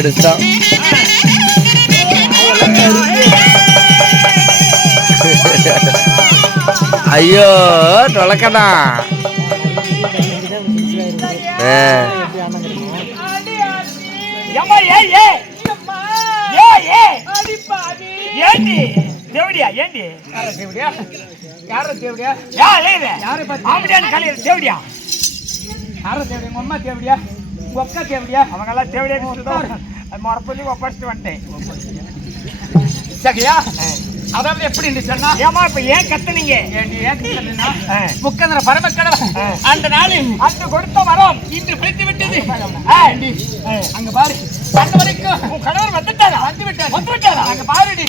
அடிச்சான். ஐயோ தொலைக்கண்ணா. ஏண்டி தேவடியா ஏண்டி யார தேவடியா யாரு தேவடியா யார தேவடியா உங்க அம்மா தேவடியா உங்க அக்கா தேவடியா அவங்க எல்லாம் தேவடியா மரப்பள்ளி ஒப்படைச்சிட்டு வந்துட்டேன். சரியா? அதாவது எப்படி சொன்னா ஏமா இப்ப ஏன் கத்துனீங்க? முக்கந்திர பரமக்கடவுள் அந்த நாளில் அன்று கொடுத்த மரம் இன்று பிடித்து விட்டது. அங்க பாரு அந்த வரைக்கும் உன் கணவர் வந்துட்டாரா? வந்துவிட்டாரா? அங்க பாருடி.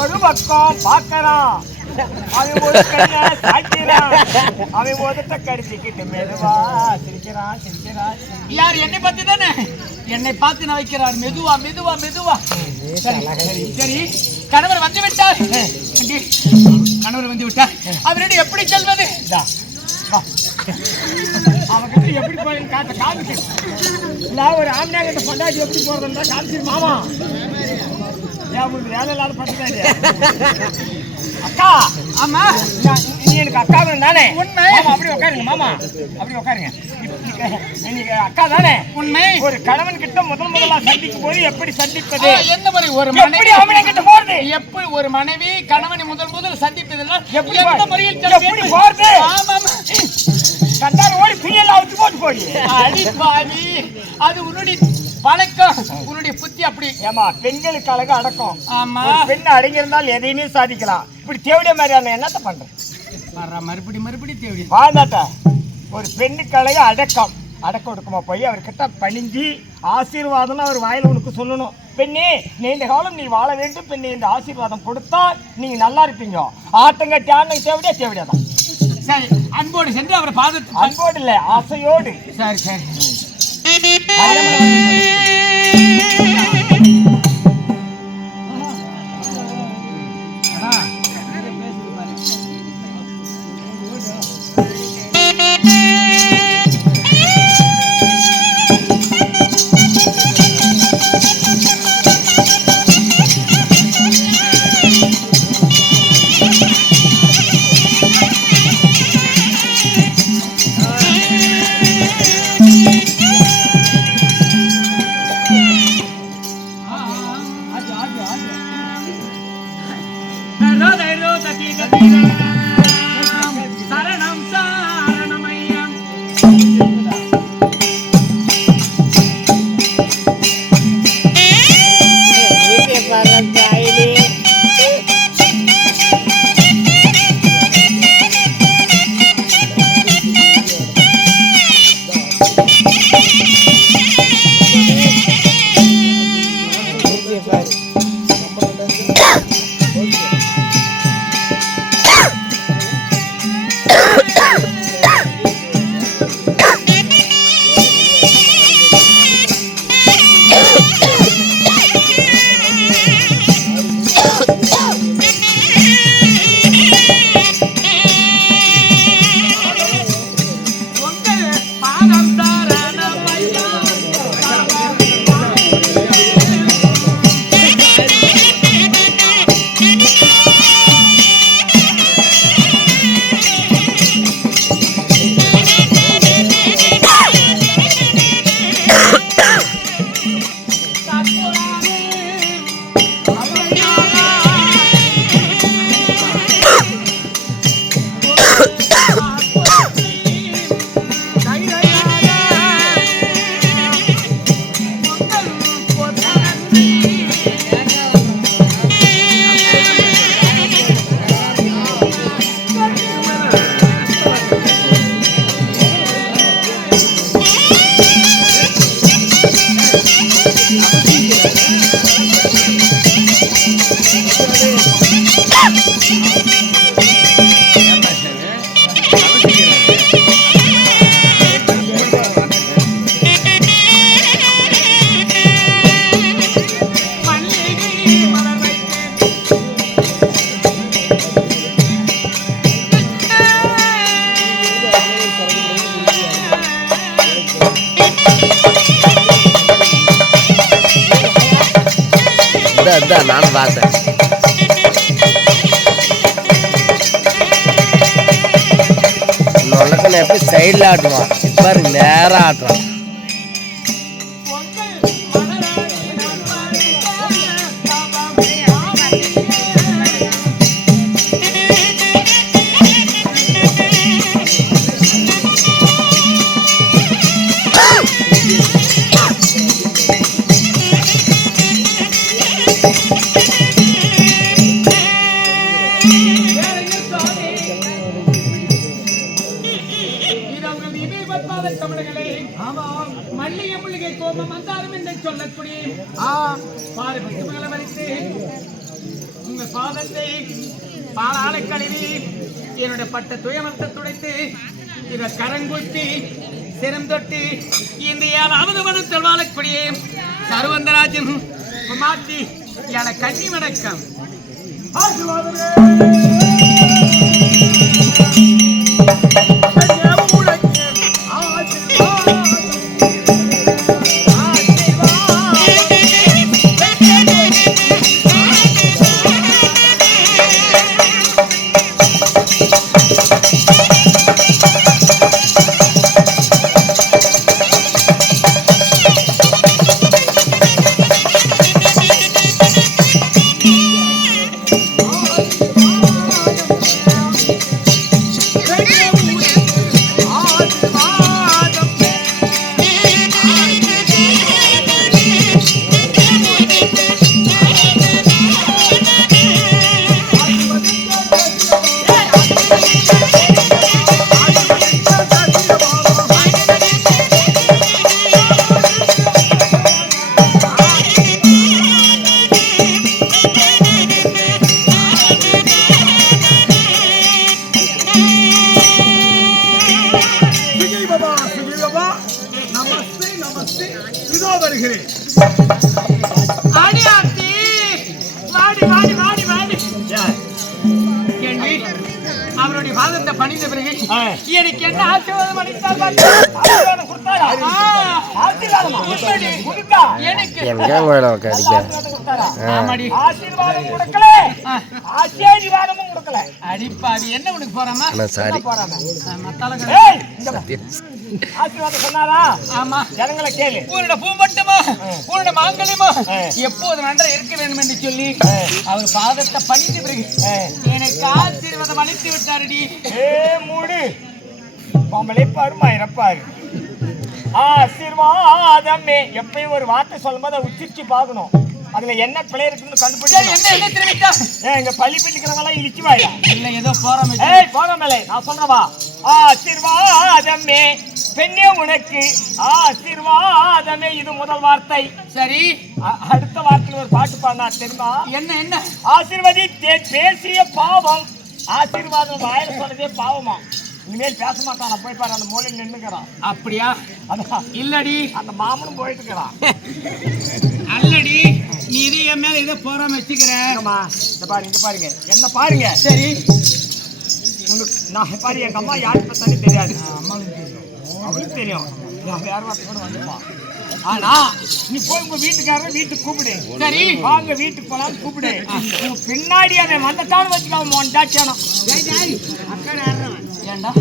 ஒரு பக்கம் பாக்கறான், அவன் ஒரு கைய சாய்க்கிறான், அவன் ஒருத்த கடிச்சிக்கிட்டு மெதுவா சிரிக்கிறான். யார் என்னை பார்த்து தானே? என்னை பார்த்து நான் வைக்கிறார். மெதுவா மெதுவா மெதுவா. சரி கணவர் வந்து விட்டார். கணவர் வந்து விட்டார். அவரிடம் எப்படி செல்வது? அவகிட்ட எப்படி போய் காமிச்சு ஒரு ஆம்னா கிட்ட பொண்டாட்டி எப்படி போறதுன்னா காமிச்சு மாமா உங்களுக்கு வேலை இல்லாத பட்டுதான். அக்கா ஆமா நீ எனக்கு அக்கா தானே? உண்மை. அப்படி உட்காருங்க மாமா, அப்படி உட்காருங்க. நீங்க அக்கா தானே? உண்மை. ஒரு கணவன் கிட்ட முதலா சந்திக்கும் போது எப்படி சந்திப்பது? எந்த மாதிரி ஒரு மனைவி அவனை கிட்ட போறது? எப்படி ஒரு மனைவி கணவனை முதல் சந்திப்பதெல்லாம் எப்படி எந்த முறையில் எப்படி போறது? ஆமா கண்டார ஓடி துணியெல்லாம் வச்சு போட்டு போய் அடி பாவி. அது உன்னுடைய பழக்கம், உன்னுடைய புத்தி அப்படி. ஏமா பெண்களுக்கு அழகு அடக்கம். ஆமா பெண் அடங்கியிருந்தால் எதையுமே சாதிக்கலாம். இப்படி தேவடிய மாதிரியான என்னத்த பண்றேன்? மறுபடி தேவடி வாழ்ந்தாட்ட. ஒரு பெண்ணுக்கு அழகு அடக்கம். அடக்கம் ஒடுக்கமா போய் அவர்கிட்ட பணிஞ்சு ஆசீர்வாதம் அவர் வாயில உனக்கு சொல்லணும். பெண்ணே நீண்ட காலம் நீ வாழ வேண்டும் பெண்ணே, இந்த ஆசீர்வாதம் கொடுத்தால் நீங்க நல்லா இருப்பீங்க. ஆட்டங்கட்டி ஆண்ட தேவடியா தான். சரி அன்போடு சென்று அவரை பாதத்து. அன்போடு இல்ல ஆசையோடு. சரி சரி அதான் நானும் பார்த்தேன். நொலக்கண்ண எப்படி சைடில் ஆட்டுவான், பாருங்க நேரம் ஆட்டுவான். உங்கள் பாதத்தை பாலாலை கழுவி என்னுடைய பட்ட துயமத்தை துடைத்து இதை கரங்குத்தி சிரம் தொட்டு இந்த ஏழாவது மனத்தில் வாழக்கூடிய சர்வந்தராஜன் மாற்றி என கண்ணி வணக்கம். அவருடைய பாதத்தை பணிந்த பிறகு எனக்கு என்ன ஆசீர்வாதம் அளித்தார்? அடிப்பாடி என்ன உனக்கு போறாமா? ஆசீர்வாதம் சொன்னாரா? ஆமா, ஜனங்களை கேளு. உன்னோட பூம்பட்டமோ உன்னோட மாங்கல்யமோ எப்போது நன்றா இருக்க வேண்டும் என்று சொல்லி அவர் பாதத்தை பணிந்த பிறகு எனக்கு ஆசீர்வாதம் அளித்து விட்டாரடி. மூடு பொம்பளை பாருமா இறப்பாரு. ஆசீர்வாதமே எப்பயும் ஒரு வார்த்தை சொல்லும் போது உச்சிச்சு பார்க்கணும். அதுல என்ன பிள்ளை இருக்குன்னு கண்டுபிடிச்சு என்ன தெரிவித்தா எங்க பள்ளி பிடிக்கிறவங்களா இழிச்சு வாயா இல்ல ஏதோ போறாமே நான் சொல்றவா. ஆசீர்வாதமே பெண்ணே உனக்கு ஆசீர்வாதமே இது முதல் வார்த்தை. சரி, அடுத்த வார்த்தையில் ஒரு பாட்டு பாடினா தெரியுமா? என்ன ஆசீர்வதி பேசிய பாவம். ஆசீர்வாதம் வாயில சொன்னதே பாவமா? இனிமேல் பேச மாட்டான். நான் போய் பாரு, அந்த மூலையில் நின்றுக்கிறான். அப்படியா? அதான் இல்லடி, அந்த மாமனும் போயிட்டு இருக்கிறான். அல்லடி, நீ இது என் மேல இதை போறாம வச்சுக்கிறேன். இந்த பாரு, இங்க பாருங்க, என்ன பாருங்க. சரி, நான் பாரு, எங்க அம்மா யாருக்கு பார்த்தாலே தெரியாது. அவளுக்கு தெரியும். வேற வார்த்தை வந்துருப்பான். ஆனா நீ போய் உங்க வீட்டுக்காரன் வீட்டுக்கு கூப்பிடு. சரி, வாங்க வீட்டுக்கு போலாம் கூப்பிடு. பின்னாடி அவன் வந்துட்டான்னு வச்சுக்காம ஒன்றாச்சானோ. ஏண்டா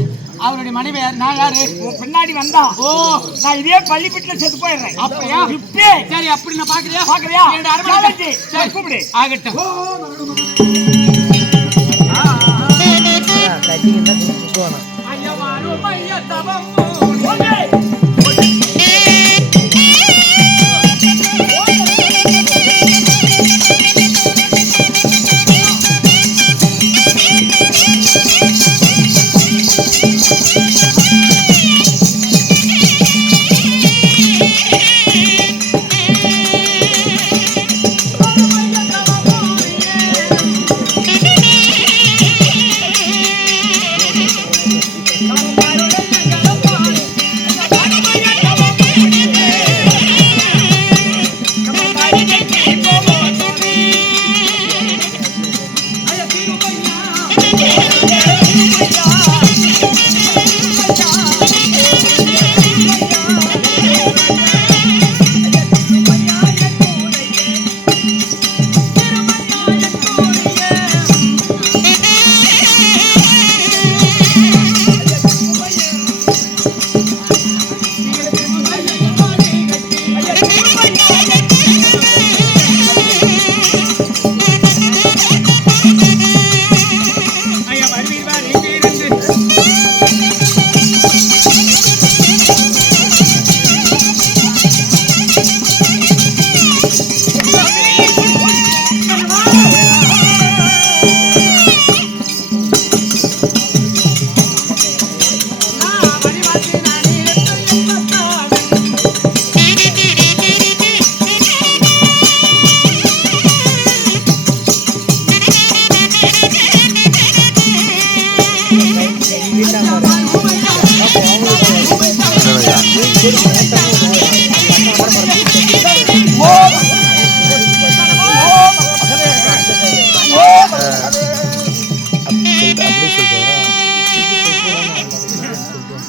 அவருடைய மனைவி நான் யாரு? பின்னாடி வந்தா ஓ நான் இதே பள்ளிப்பட்டில செத்து போயிடுறேன். அப்படியா? இப்பே சரி, அப்படி நான் பாக்குறியா? சரி கூப்பிடு. ஆகட்டும். ஐயா வாரும் ஐயா தவம்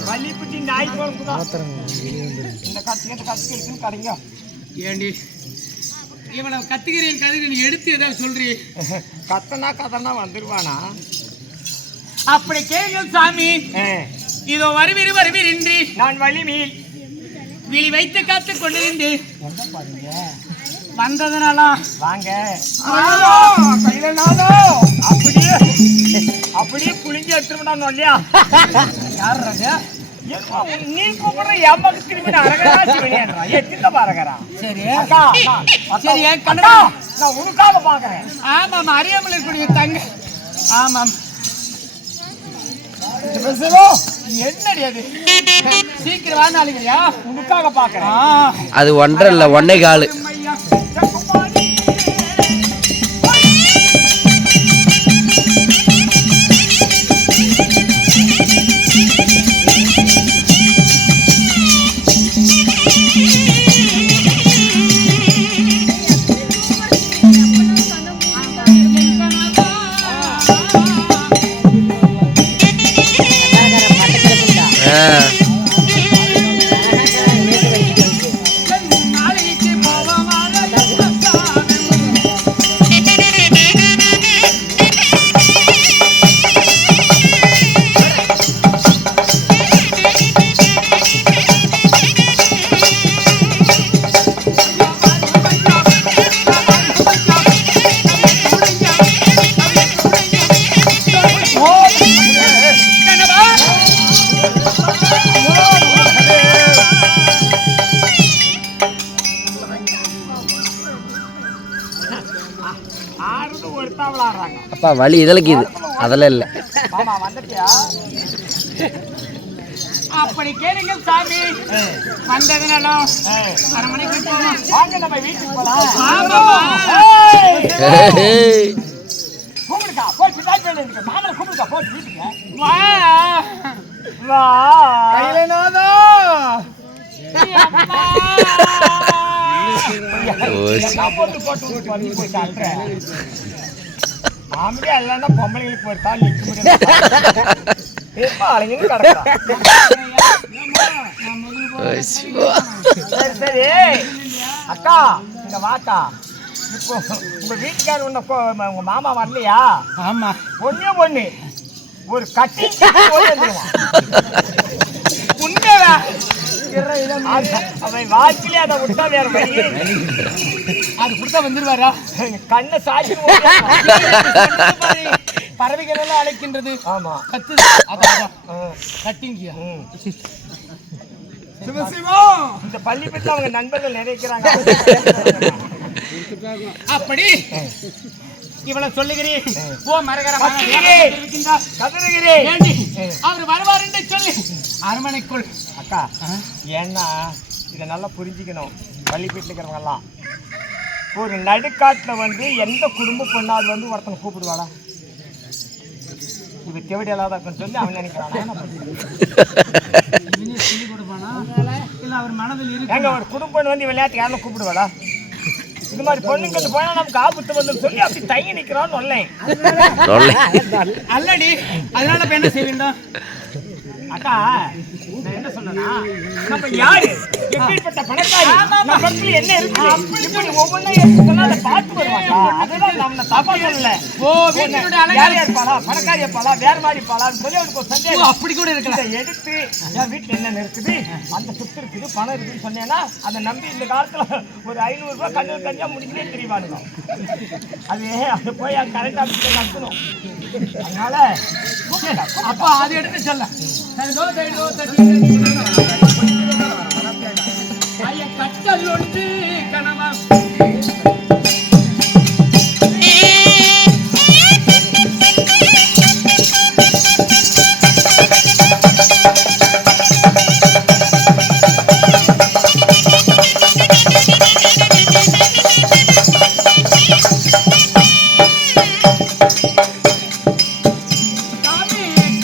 வள்ளிப்பட்டி நாய் குழம்புதான் இந்த கத்துக்கு கடைங்க. ஏண்டி இவனை கத்துக்கிறேன் கதைக்கு நீ எடுத்து ஏதாவது சொல்றீ? கத்தனா வந்துருவானா? அப்படி கேளுங்கள் சாமி. இதோ வருவீர் என்று நான் வள்ளிமீல் விழி வைத்து காத்து கொண்டிருந்து வந்ததுனால வாங்க அப்படியே புளிஞ்சு எடுத்துருவோம் இல்லையா? யார் நீ கூப்பிடுற எம்மக்கு திரும்பி அரகரா எத்திட்ட பாருங்கறா. சரி அக்கா சரி கண்ணா நான் உனக்காக பாக்குறேன். ஆமாம் அறியாமல் இருக்கக்கூடிய தங்க. ஆமாம் என்னடி அது? சீக்கிரம் வா நாளைக்குயா உனக்காக பாக்குறேன். அது ஒன்றரை இல்ல 1.25. அப்பா வலி இதற்கு இது அதெல்லாம் இல்லை. அப்படி கேளுங்கள் சாமி. வந்ததுனாலும் அரமனைக்கு போவோம். வாங்க நம்ம வீட்டுக்கு போலாம். கூப்பிடுக்கா போய் பின்னாடி போயிடுங்க. மாமலை கூப்பிடுக்கா போய் வீட்டுக்கு வா வா. கையிலனாதோ ஆம்பளை இல்லைன்னா பொம்பளைங்களுக்கு போயிருக்கா நிற்க முடியாது. சரி சரி அக்கா இங்க வாக்கா. இப்போ உங்க வீட்டுக்காரர் உங்க மாமா வரலையா? ஆமா ஒண்ணு ஒரு கட்டி உண்மையா? அவன் வாழ்க்கையிலே அதை விட்டா வேற வழி. அது கொடுத்தா வந்துருவாரா? கண்ணை சாட்சி பறவைகள் எல்லாம் அழைக்கின்றது. ஆமா கத்து அதான் கட்டிங்கியா. இந்த பள்ளிப்பட்டு அவங்க நண்பர்கள் நிறைக்கிறாங்க. அப்படி இவளை சொல்லுகிறேன். ஓ மரகர அவர் வருவார் என்று சொல்லி அரண்மனைக்குள். அக்கா ஏன்னா இதை நல்லா புரிஞ்சுக்கணும். பள்ளிப்பீட்டில் இருக்கிறவங்க எல்லாம் ஒரு நடுக்காட்டில் வந்து எந்த குடும்ப பொண்ணாவது வந்து ஒருத்தனை கூப்பிடுவாளா? இவ தேவடி இல்லாதாக்குன்னு சொல்லி அவன் நினைக்கிறான். சொல்லி கொடுப்பானா இல்ல அவர் மனதில் இருக்கு? எங்க ஒரு குடும்ப பொண்ணு வந்து விளையாட்டு யாரும் கூப்பிடுவாளா? இது மாதிரி பொண்ணுங்கிட்ட போனா நமக்கு ஆபத்து வந்து சொல்லி அப்படி தங்கி நிக்கிறான்னு அல்லடி. அதனால என்ன செய்ய வேண்டும்? அக்கா நான் என்ன சொன்னா நம்ம யாரு எப்படிப்பட்ட பணக்காரி நமக்கு என்ன இருக்கு இப்படி ஒவ்வொன்றும் அதை பார்த்து வருவாங்க. அதுதான் நம்ம தப்பா சொல்லல. ஓ வீட்டுடைய அழகாரியா இருப்பாளா பணக்காரி இருப்பாளா வேற மாதிரி இருப்பாளான்னு சொல்லி அவனுக்கு ஒரு சந்தேகம். அப்படி கூட இருக்கலாம். இதை எடுத்து என் வீட்டுல என்ன இருக்குது அந்த சொத்து இருக்குது பணம் இருக்குன்னு சொன்னேன்னா அதை நம்பி இந்த காலத்துல ஒரு 500 ரூபாய் கண்ணு கஞ்சா முடிக்கவே தெரியவானுங்க. அது போய் கரெக்ட் ஆஃபீஸ்ல நடத்தணும். அதனால அப்ப அதை எடுத்து சொல்ல கட்டல் ஒன்று கணவா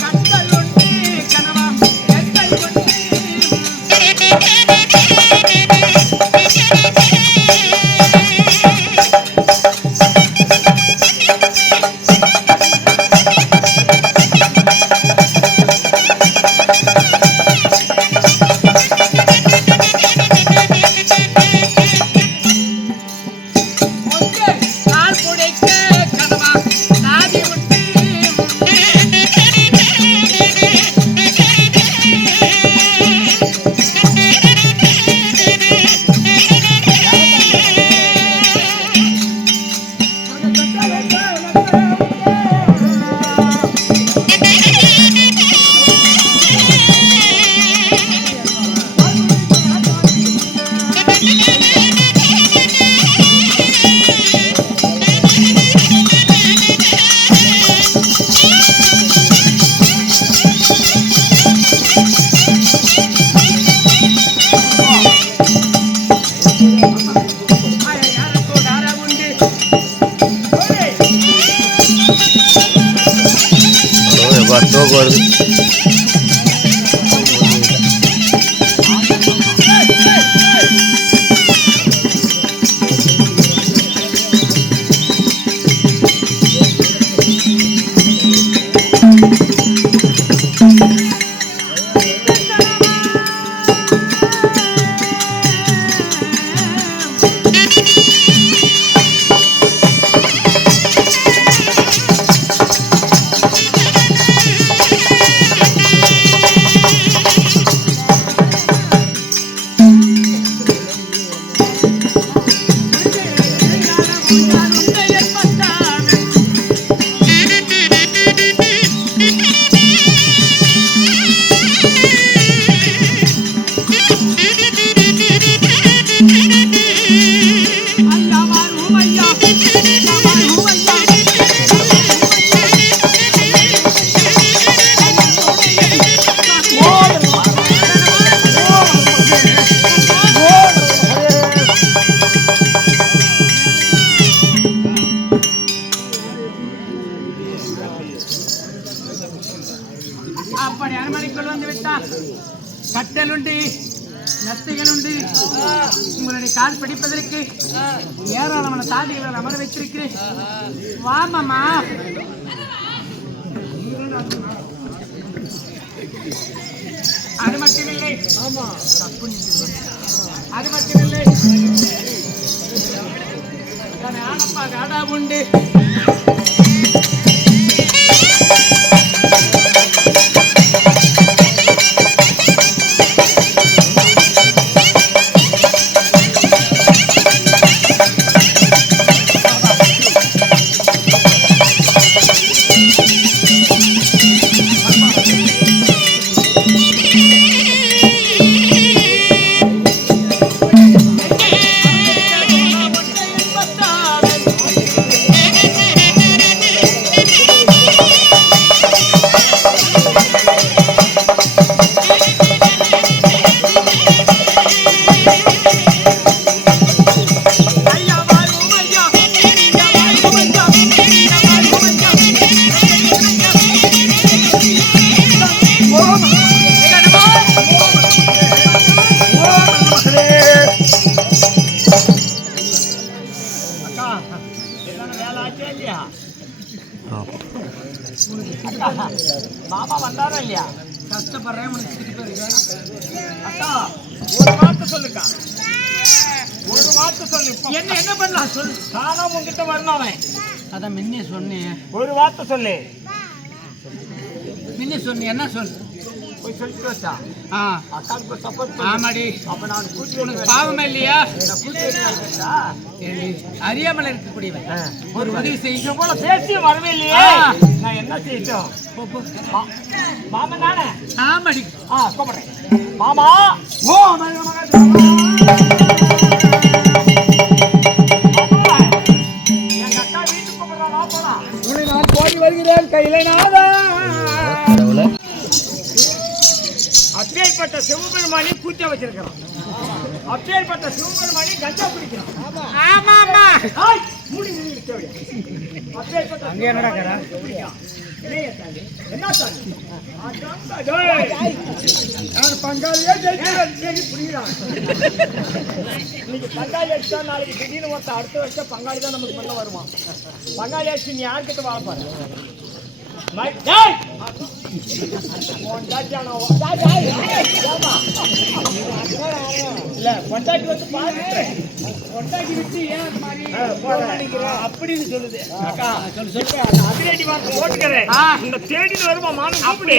கட்டல் ஒன்று கணவா கட்டல் ஒன்று பக்கம் வருது. அப்படி அரண்மனைக்குள் வந்து விட்டால் கட்டல் உண்டு, நத்தைகள் உண்டு. உங்களுடைய கால் பிடிப்பதற்கு ஏராளமான தாண்டிகளை அமர வைத்திருக்கிறேன். வாமாமா. அது மட்டுமில்லை, அது மட்டுமில்லை, ஆனப்பா காடா உண்டு. மாமா வந்தாரா இல்லையா? கஷ்டப்படுறேன். அக்கா ஒரு வார்த்தை சொல்லுக்கா, ஒரு வார்த்தை சொல்லு. என்ன பண்ணலாம் சொல்லு. நானும் உங்ககிட்ட வரணும். அவன் அதான் முன்னே சொன்னேன். ஒரு வார்த்தை சொல்லு. முன்னே சொன்னேன். என்ன சொல்லு? போய் சொல்லிட்டு வச்சா அக்காவுக்கு சப்போர்ட். ஆமாடி. அப்ப நான் கூட்டி உனக்கு பாவமே இல்லையா? கூட்டி அறியாமல் இருக்கக்கூடியவன் ஒரு உதவி செய்யும் போல பேசி வரவே இல்லையே. நான் என்ன செய்யட்டும்? மாமா நானே. ஆமாடி. கூப்பிடுறேன். மாமா. ஓ எங்க அக்கா வீட்டுக்கு கூப்பிடுறா. போலாம். உன்னை நான் போய் வருகிறேன் கையில நாதா. அப்பேற்பட்ட சிவபெருமானி கூச்ச வச்சிருக்கிறோம். அப்பேற்பட்ட சிவபெருமானி கஞ்சா குடிக்கிறோம். ஆமா ஆமா. மூடி நிறுத்தி. அப்பேற்பட்ட அங்க என்னடா கரா? என்ன சாமி? நான் பங்காளியே ஜெயிக்கிறேன். சரி புரியுறான். இன்னைக்கு பங்காளி அடிச்சா நாளைக்கு திடீர்னு ஒருத்த அடுத்த வருஷம் பங்காளி தான் நமக்கு பண்ண வருவான். பங்காளி அடிச்சு நீ யார்கிட்ட வாழப்பாரு? இல்ல கொண்டாட்டி வந்து பாத்துட்டேன். கொண்டாட்டி விட்டு ஏன் அப்படின்னு சொல்லுது. அக்கா சொல்லு. அதிரடி வார்த்தை போட்டுக்கிறேன். இந்த தேடி வருமா மானம் கூப்பிடு.